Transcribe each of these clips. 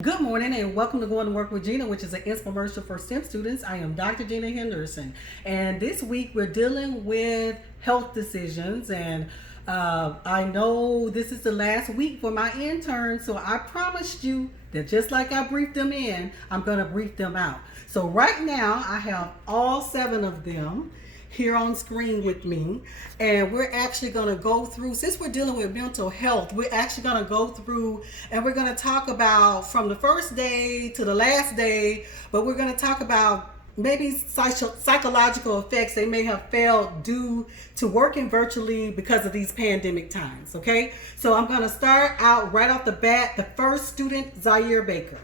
Good morning and welcome to Going to Work with Gena, which is an infomercial for STEM students. I am Dr. Gena Henderson, and this week we're dealing with health decisions. And I know this is the last week for my interns, so I promised you that just like I briefed them in, I'm going to brief them out. So right now I have all seven of them here on screen with me, and we're actually going to go through, since we're dealing with mental health, we're actually going to go through and we're going to talk about from the first day to the last day, but we're going to talk about maybe psychological effects they may have felt due to working virtually because of these pandemic times. Okay, so I'm going to start out right off the bat. The first student, Zaire Baker.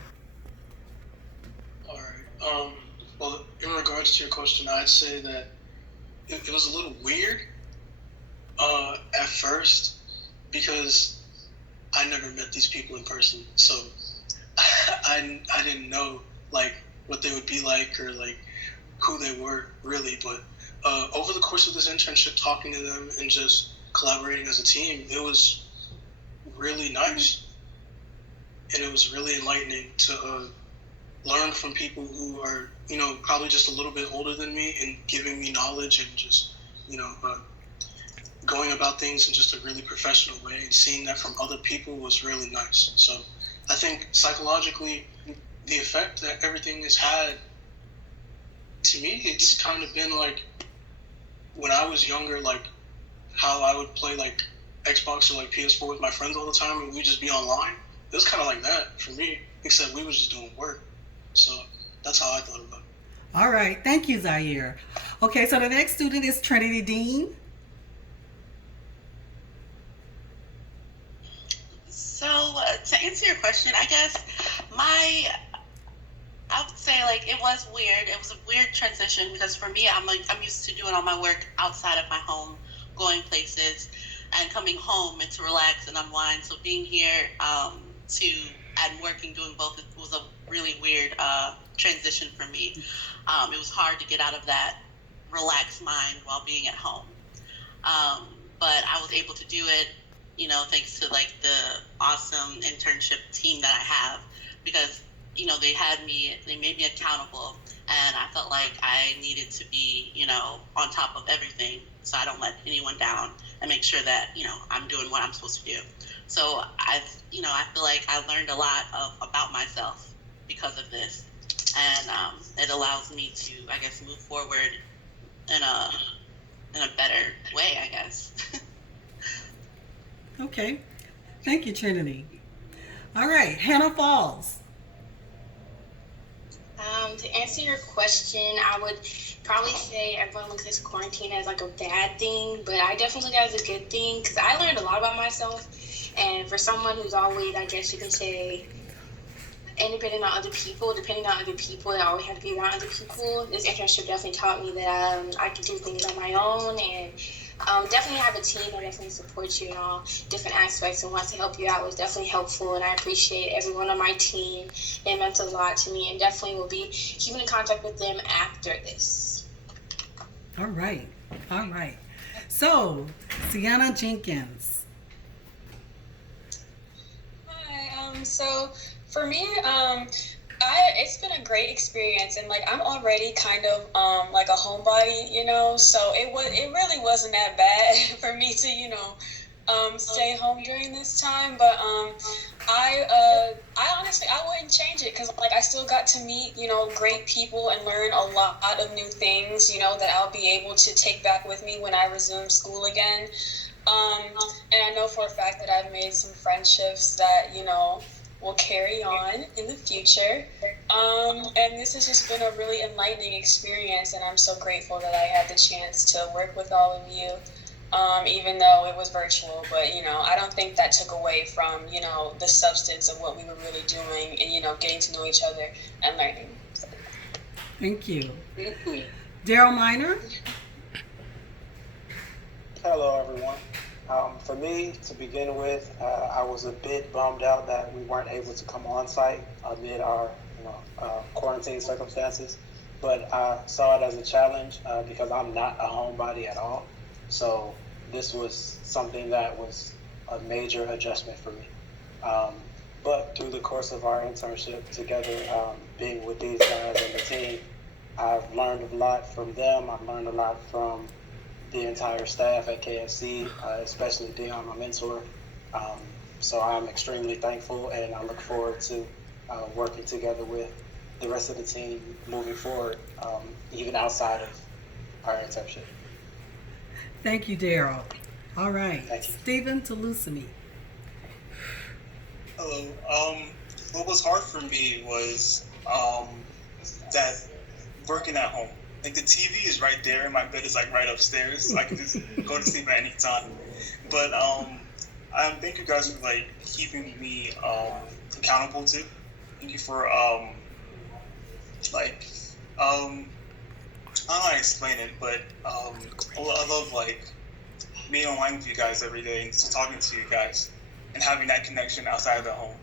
All right. Well, in regards to your question, I'd say that it was a little weird at first because I never met these people in person, so I didn't know like what they would be like or like who they were really. But over the course of this internship, talking to them and just collaborating as a team, it was really nice, and it was really enlightening to learn from people who are, probably just a little bit older than me and giving me knowledge and just, going about things in just a really professional way, and seeing that from other people was really nice. So I think psychologically, the effect that everything has had, to me, it's kind of been like when I was younger, like how I would play like Xbox or like PS4 with my friends all the time and we'd just be online. It was kind of like that for me, except we was just doing work. So that's how I thought about it. All right, thank you, Zaire. Okay, so the next student is Trinity Dean. So to answer your question, I guess I would say like it was weird. It was a weird transition because for me, I'm used to doing all my work outside of my home, going places, and coming home and to relax and unwind. So being here to and working doing both, it was a really weird transition for me. It was hard to get out of that relaxed mind while being at home. But I was able to do it, thanks to like the awesome internship team that I have, because they made me accountable, and I felt like I needed to be, on top of everything, so I don't let anyone down, and make sure that, I'm doing what I'm supposed to do. So I feel like I learned a lot about myself because of this, and it allows me to, I guess, move forward in a better way, I guess. Okay, thank you, Trinity. All right, Hannah Falls. To answer your question, I would probably say everyone looks at this quarantine as like a bad thing, but I definitely look at it as a good thing because I learned a lot about myself. And for someone who's always, I guess you can say, independent on other people, depending on other people, I always have to be around other people. This internship definitely taught me that I can do things on my own, and definitely have a team that definitely supports you in all different aspects and wants to help you out was definitely helpful, and I appreciate everyone on my team. It meant a lot to me, and definitely will be keeping in contact with them after this. All right. So, Sienna Jenkins. Hi. So for me, it's been a great experience, and like I'm already kind of like a homebody, so it really wasn't that bad for me to stay home during this time. But I honestly I wouldn't change it because like I still got to meet great people and learn a lot of new things that I'll be able to take back with me when I resume school again. And I know for a fact that I've made some friendships that will carry on in the future. And this has just been a really enlightening experience, and I'm so grateful that I had the chance to work with all of you, even though it was virtual. But, I don't think that took away from, the substance of what we were really doing and, getting to know each other and learning. So. Thank you. Daryl Minor. Hello, everyone. For me, to begin with, I was a bit bummed out that we weren't able to come on site amid our, quarantine circumstances. But I saw it as a challenge because I'm not a homebody at all. So this was something that was a major adjustment for me. But through the course of our internship together, being with these guys and the team, I've learned a lot from them. I've learned a lot from the entire staff at KFC, especially Dion, my mentor. So I'm extremely thankful, and I look forward to working together with the rest of the team moving forward, even outside of our internship. Thank you, Daryl. All right, Thank you. Stephen Toulousemi. Hello. What was hard for me was that working at home. Like the TV is right there, and my bed is like right upstairs. So I can just go to sleep at any time. But thank you guys for like keeping me accountable too. Thank you for I don't know how to explain it, but I love like being online with you guys every day and just talking to you guys and having that connection outside of the home.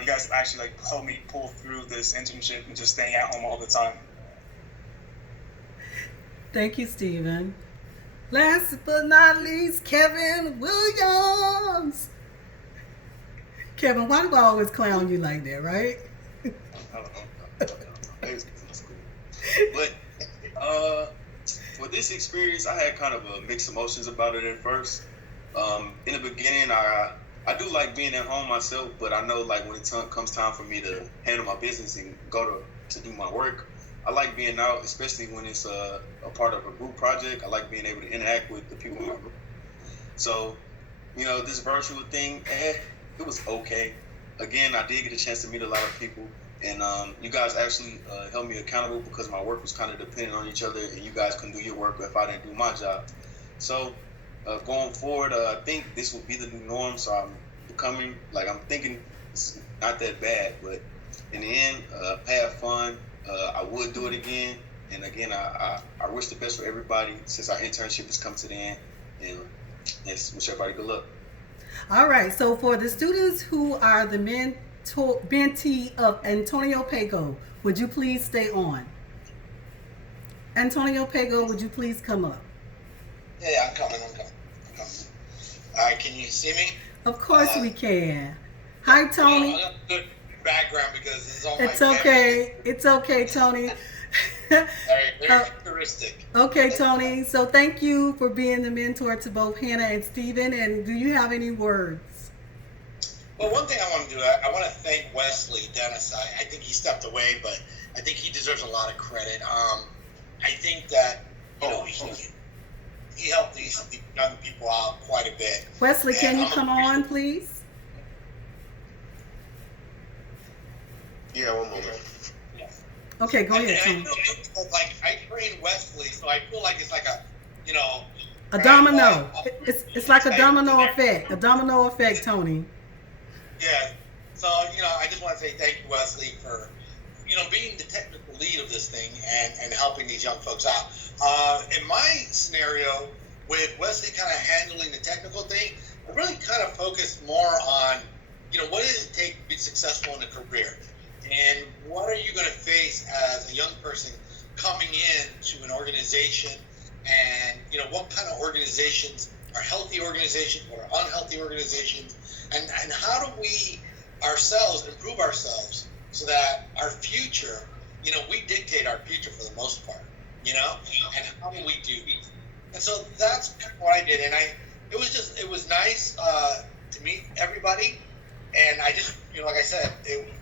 You guys actually like helped me pull through this internship and just staying at home all the time. Thank you, Stephen. Last but not least, Kevin Williams. Kevin, why do I always clown you like that, right? I don't know. But for this experience, I had kind of mixed emotions about it at first. In the beginning, I do like being at home myself, but I know like when it comes time for me to handle my business and go to do my work, I like being out, especially when it's a part of a group project. I like being able to interact with the people in my group. So, this virtual thing, it was okay. Again, I did get a chance to meet a lot of people, and you guys actually held me accountable because my work was kind of dependent on each other, and you guys couldn't do your work if I didn't do my job. So, going forward, I think this will be the new norm. So I'm thinking it's not that bad, but in the end, have fun. I would do it again, and again, I wish the best for everybody since our internship has come to the end, and yes, wish everybody good luck. All right, so for the students who are the mentee of Antonio Pago, would you please stay on? Antonio Pago, would you please come up? Yeah, I'm coming. All right, can you see me? Of course we can. Hi, Tony. I got a good background because it's on It's my okay. It's okay, Tony. All right, very futuristic. Okay, Tony. So thank you for being the mentor to both Hannah and Stephen. And do you have any words? Well, one thing I want to do, I want to thank Wesley Dennis. I think he stepped away, but I think he deserves a lot of credit. I think that he helped these young people out quite a bit. Wesley, can you come on, please? Yeah, one moment. Okay, go ahead, And Tony. I feel like I trained Wesley, so I feel like it's like A domino. It's like a domino effect. A domino effect, Tony. Yeah. So, I just want to say thank you, Wesley, for, being the technical lead of this thing and helping these young folks out. In my scenario, with Wesley kind of handling the technical thing, I really kind of focused more on, what does it take to be successful in a career? And what are you going to face as a young person coming in to an organization? And, what kind of organizations are healthy organizations, what are unhealthy organizations? And how do we ourselves improve ourselves so that our future, we dictate our future for the most part, and how do we do? And so that's what I did. And it was nice to meet everybody. And I just, like I said, it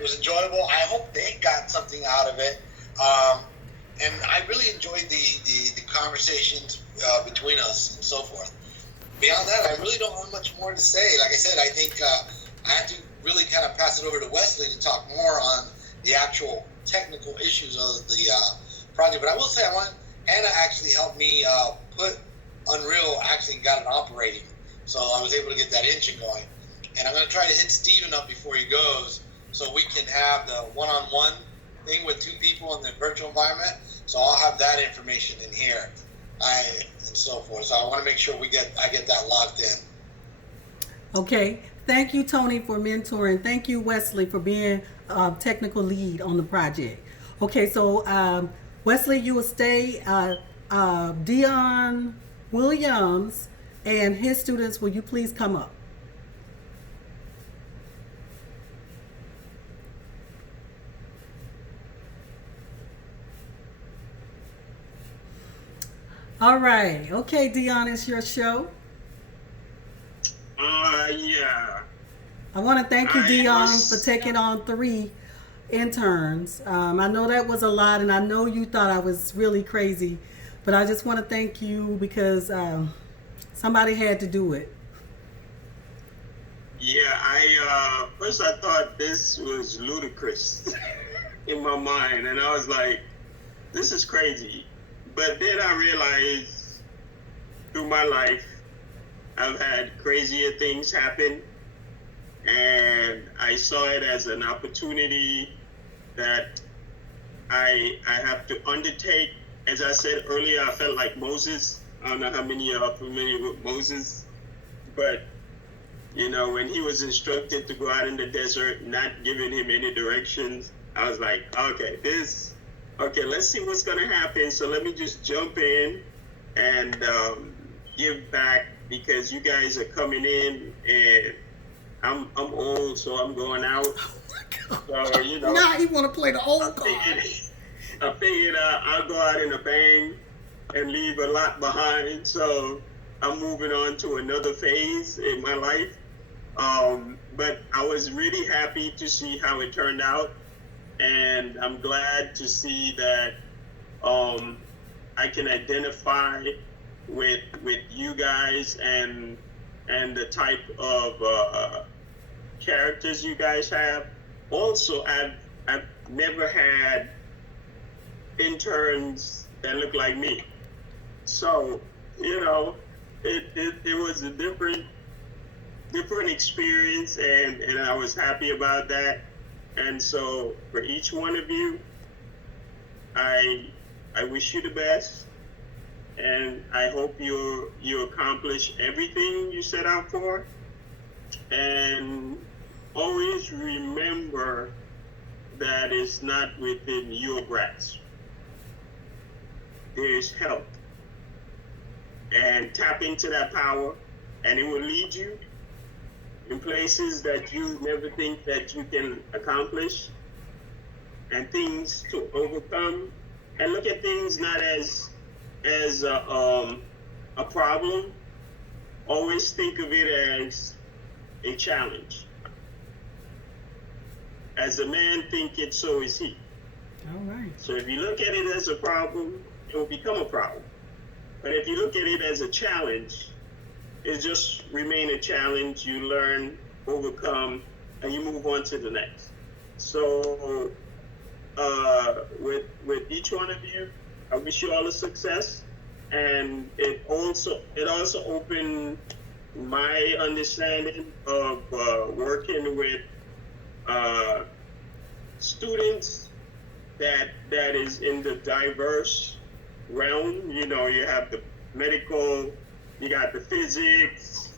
was enjoyable. I hope they got something out of it. And I really enjoyed the conversations between us and so forth. Beyond that, I really don't have much more to say. Like I said, I think I have to really kind of pass it over to Wesley to talk more on the actual technical issues of the project. But I will say, Hannah actually helped me put Unreal, actually got it operating. So I was able to get that engine going. And I'm going to try to hit Steven up before he goes so we can have the one-on-one thing with two people in the virtual environment. So I'll have that information in here and so forth. So I want to make sure I get that locked in. Okay. Thank you, Tony, for mentoring. Thank you, Wesley, for being technical lead on the project. Okay, so Wesley, you will stay. Dion Williams and his students, will you please come up? All right. Okay, Dion, it's your show. Yeah. I want to thank you, I Dion, for was. taking on 3 interns. I know that was a lot, and I know you thought I was really crazy, but I just want to thank you because somebody had to do it. Yeah, I first I thought this was ludicrous in my mind, and I was like, "This is crazy." But then I realized through my life, I've had crazier things happen, and I saw it as an opportunity that I have to undertake. As I said earlier, I felt like Moses. I don't know how many of you are familiar with Moses, but when he was instructed to go out in the desert, not giving him any directions, I was like, okay, let's see what's gonna happen. So let me just jump in and give back because you guys are coming in and I'm old, so I'm going out. So Now he want to play the old I card. figured I'll go out in a bang and leave a lot behind. So I'm moving on to another phase in my life. But I was really happy to see how it turned out, and I'm glad to see that I can identify with you guys and the type of characters you guys have. Also, I've never had interns that look like me, so it was a different experience, and I was happy about that. And so for each one of you, I wish you the best, and I hope you accomplish everything you set out for. And always remember that it's not within your grasp. There's help, and tap into that power, and it will lead you in places that you never think that you can accomplish, and things to overcome, and look at things not as a problem. Always think of it as a challenge. As a man thinketh, so is he. All right. So if you look at it as a problem, it will become a problem. But if you look at it as a challenge, it just remain a challenge. You learn, overcome, and you move on to the next. So with each one of you, I wish you all the success. And it also opened my understanding of working with students that is in the diverse realm. You have the medical, you got the physics,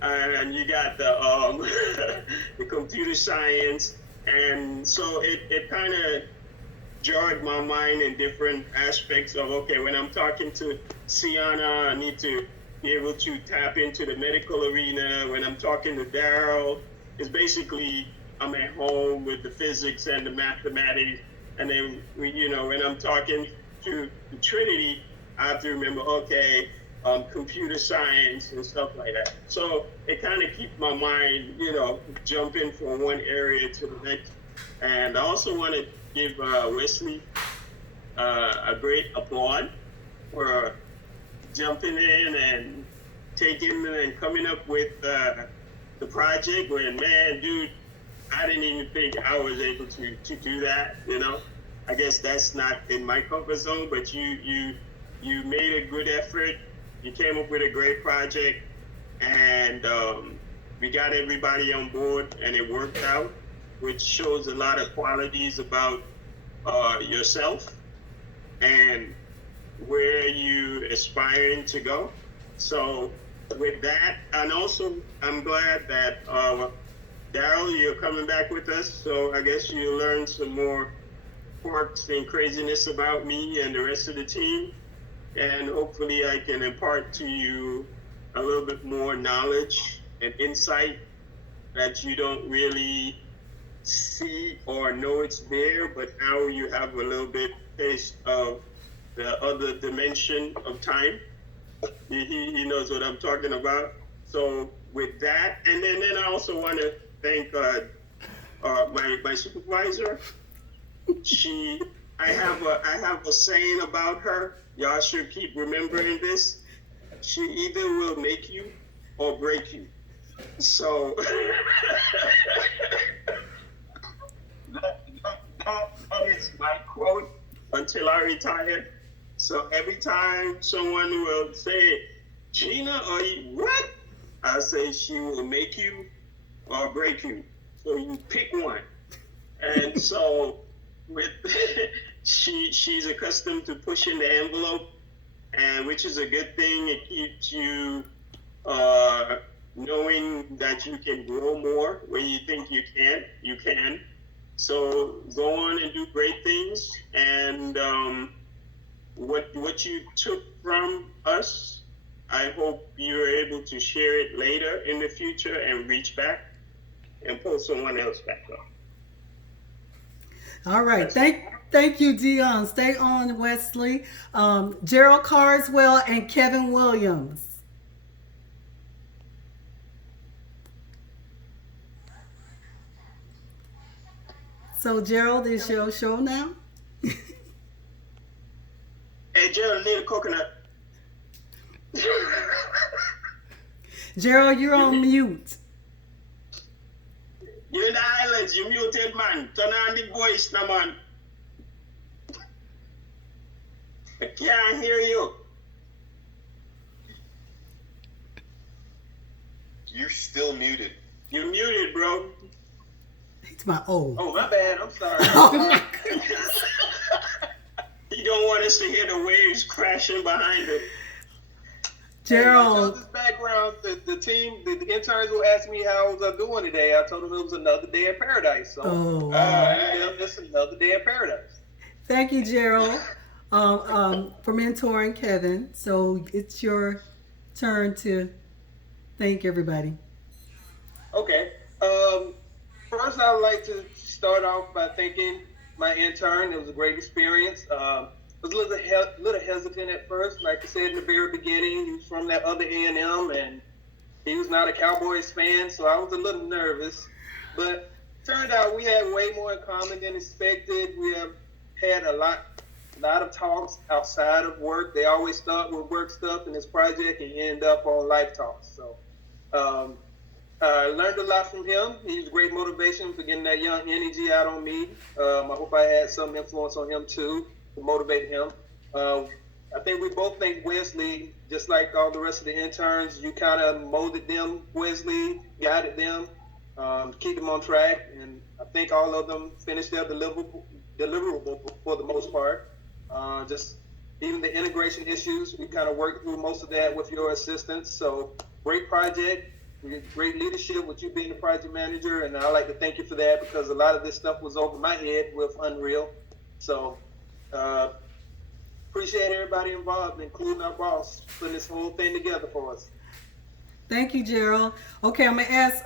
and you got the the computer science, and so it kind of jarred my mind in different aspects of, okay, when I'm talking to Sienna, I need to be able to tap into the medical arena. When I'm talking to Daryl, it's basically I'm at home with the physics and the mathematics. And then, when I'm talking to Trinity, I have to remember, okay, computer science and stuff like that. So it kind of keeps my mind, jumping from one area to the next. And I also want to give Wesley a great applaud for jumping in and taking and coming up with the project. When, man, dude, I didn't even think I was able to do that. I guess that's not in my comfort zone, but you made a good effort. You came up with a great project, and we got everybody on board, and it worked out, which shows a lot of qualities about yourself and where you aspiring to go. So with that, and also I'm glad that Daryl, you're coming back with us. So I guess you learned some more quirks and craziness about me and the rest of the team, and hopefully I can impart to you a little bit more knowledge and insight that you don't really see or know it's there, but now you have a little bit taste of the other dimension of time. He knows what I'm talking about. So with that, and then I also want to thank my supervisor. I have a saying about her. Y'all should keep remembering this. She either will make you or break you. So that is my quote until I retire. So every time someone will say, Gena, are you what? I say she will make you or break you. So you pick one. And so with she's accustomed to pushing the envelope, and which is a good thing. It keeps you knowing that you can grow more. When you think you can't, you can. So go on and do great things. And what you took from us, I hope you're able to share it later in the future and reach back and pull someone else back up. All right. Thank you, Dion. Stay on, Wesley. Gerald Carswell and Kevin Williams. So, Gerald, is your show now? Hey, Gerald, need a coconut. Gerald, you're on mute. You're in the islands, you muted, man. Turn on the voice now, man. I can't hear you. You're still muted. You're muted, bro. It's my O. Oh, my bad. I'm sorry. Oh, my goodness. You don't want us to hear the waves crashing behind him. Gerald. Hey, this background, the team, the interns will ask me how I was doing today. I told them it was another day in paradise. So, it's another day in paradise. Thank you, Gerald, for mentoring Kevin. So it's your turn to thank everybody. Okay. First, I would like to start off by thanking my intern. It was a great experience. I was a little hesitant at first. Like I said in the very beginning, he was from that other A&M, and he was not a Cowboys fan, so I was a little nervous. But turned out we had way more in common than expected. We have had a lot of talks outside of work. They always start with work stuff in this project and end up on life talks. So I learned a lot from him. He was great motivation for getting that young energy out on me. I hope I had some influence on him too to motivate him. I think we both think Wesley, just like all the rest of the interns, you kind of molded them, Wesley, guided them, keep them on track, and I think all of them finished their deliverable for the most part. Just even the integration issues, we kind of worked through most of that with your assistance. So great project, great leadership with you being the project manager, and I'd like to thank you for that because a lot of this stuff was over my head with Unreal. So appreciate everybody involved, including our boss, putting this whole thing together for us. Thank you, Gerald. Okay, I'm going to ask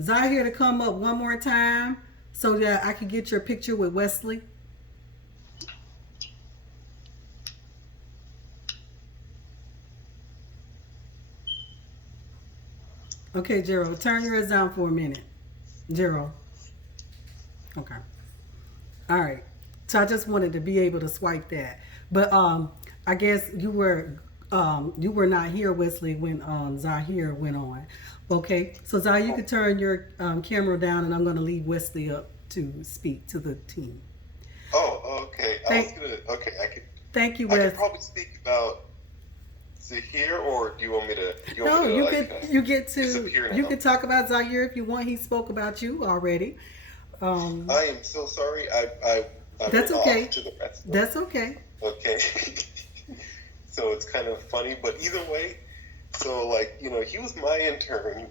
Zahir to come up one more time so that I can get your picture with Wesley. Okay, Gerald, turn yours down for a minute. Gerald. Okay. All right. So I just wanted to be able to swipe that. But I guess you were not here, Wesley, when Zahir went on. Okay. So Zahir, you can turn your camera down, and I'm going to leave Wesley up to speak to the team. Oh, okay. I could. Thank you, I Wesley. could probably speak about Zahir, or do you want me to? You can talk about Zahir if you want. He spoke about you already. I am so sorry. I that's okay. To the rest That's okay. Okay. So it's kind of funny, but either way, so he was my intern.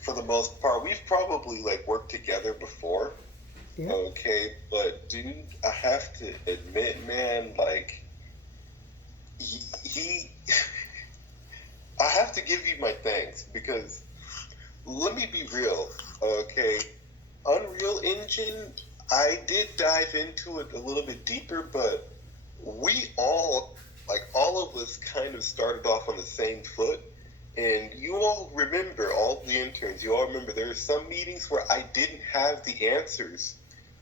For the most part, we've probably worked together before. Yeah. Okay, but dude, I have to admit, man, he I have to give you my thanks because let me be real, okay? Unreal Engine, I did dive into it a little bit deeper, but we all, like all of us, kind of started off on the same foot. And you all remember, all the interns, you all remember there were some meetings where I didn't have the answers.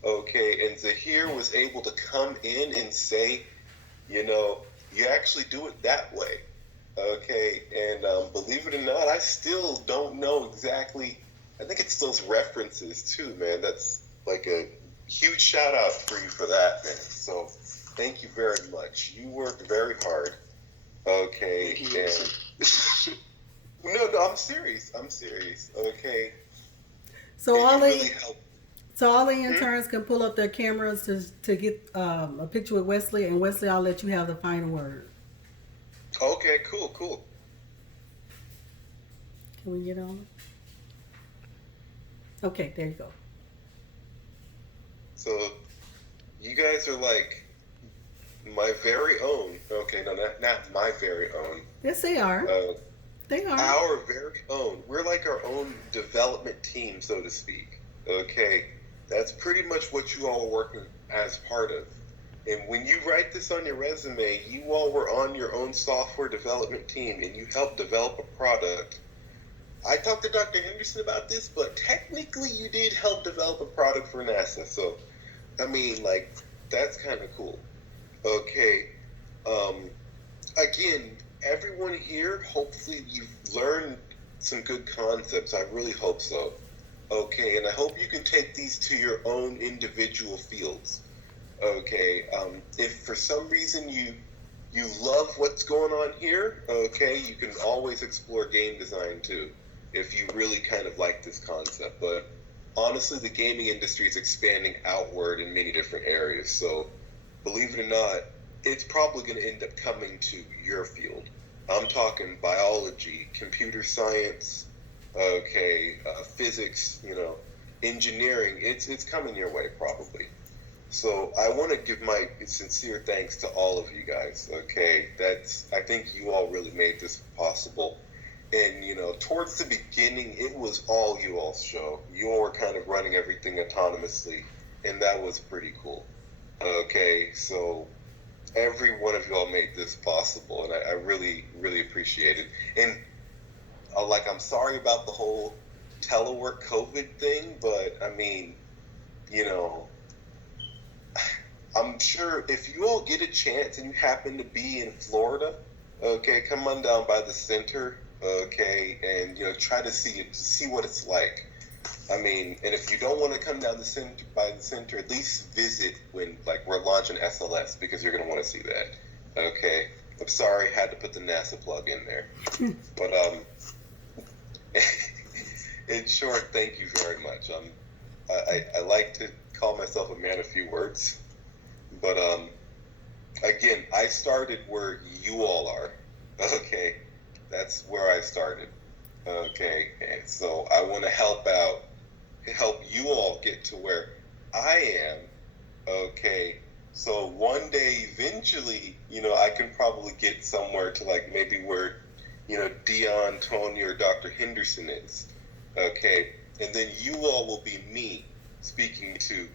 Okay, and Zahir was able to come in and say, you actually do it that way. Okay, and believe it or not, I still don't know exactly. I think it's those references too, man. That's like a huge shout out for you for that, man. So thank you very much. You worked very hard. Okay, and no, I'm serious. Okay, So and all you the really helped. so all the interns can pull up their cameras to get a picture with Wesley, and Wesley, I'll let you have the final word. Okay, cool. Can we get on? Okay, there you go. So you guys are like my very own. Okay, no, not my very own. Yes, they are. They are. Our very own. We're like our own development team, so to speak. Okay, that's pretty much what you all are working as part of. And when you write this on your resume, you all were on your own software development team and you helped develop a product. I talked to Dr. Henderson about this, but technically you did help develop a product for NASA. So, I mean, like, that's kind of cool. Okay. Again, everyone here, hopefully you've learned some good concepts. I really hope so. Okay, and I hope you can take these to your own individual fields. Okay, if for some reason you love what's going on here, okay, you can always explore game design too, if you really kind of like this concept. But honestly, the gaming industry is expanding outward in many different areas. So believe it or not, it's probably going to end up coming to your field. I'm talking biology, computer science, okay, physics, engineering. It's coming your way probably. So I want to give my sincere thanks to all of you guys. Okay, I think you all really made this possible. And towards the beginning, it was all you all's show. You all were kind of running everything autonomously, and that was pretty cool. Okay, so every one of you all made this possible, and I really, really appreciate it. And I'm sorry about the whole telework COVID thing, but I mean, I'm sure if you all get a chance and you happen to be in Florida, okay, come on down by the center, okay, and try to see what it's like. I mean, and if you don't want to come down by the center, at least visit when we're launching SLS, because you're gonna want to see that. Okay, I'm sorry, I had to put the NASA plug in there, but in short, thank you very much. I like to call myself a man of few words. But again, I started where you all are. Okay, that's where I started. Okay, and so I want to help you all get to where I am. Okay, so one day, eventually, I can probably get somewhere to maybe where, Dion, Tony, or Dr. Henderson is. Okay, and then you all will be me speaking to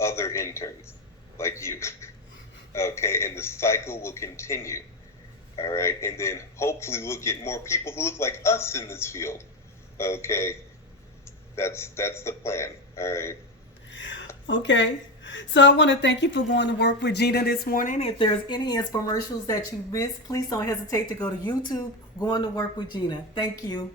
other interns like you. Okay, and the cycle will continue. All right, and then hopefully we'll get more people who look like us in this field. Okay, that's the plan. All right. Okay. So I want to thank you for going to work with Gena this morning. If there's any infomercials that you missed, please don't hesitate to go to YouTube, Going to Work with Gena. Thank you.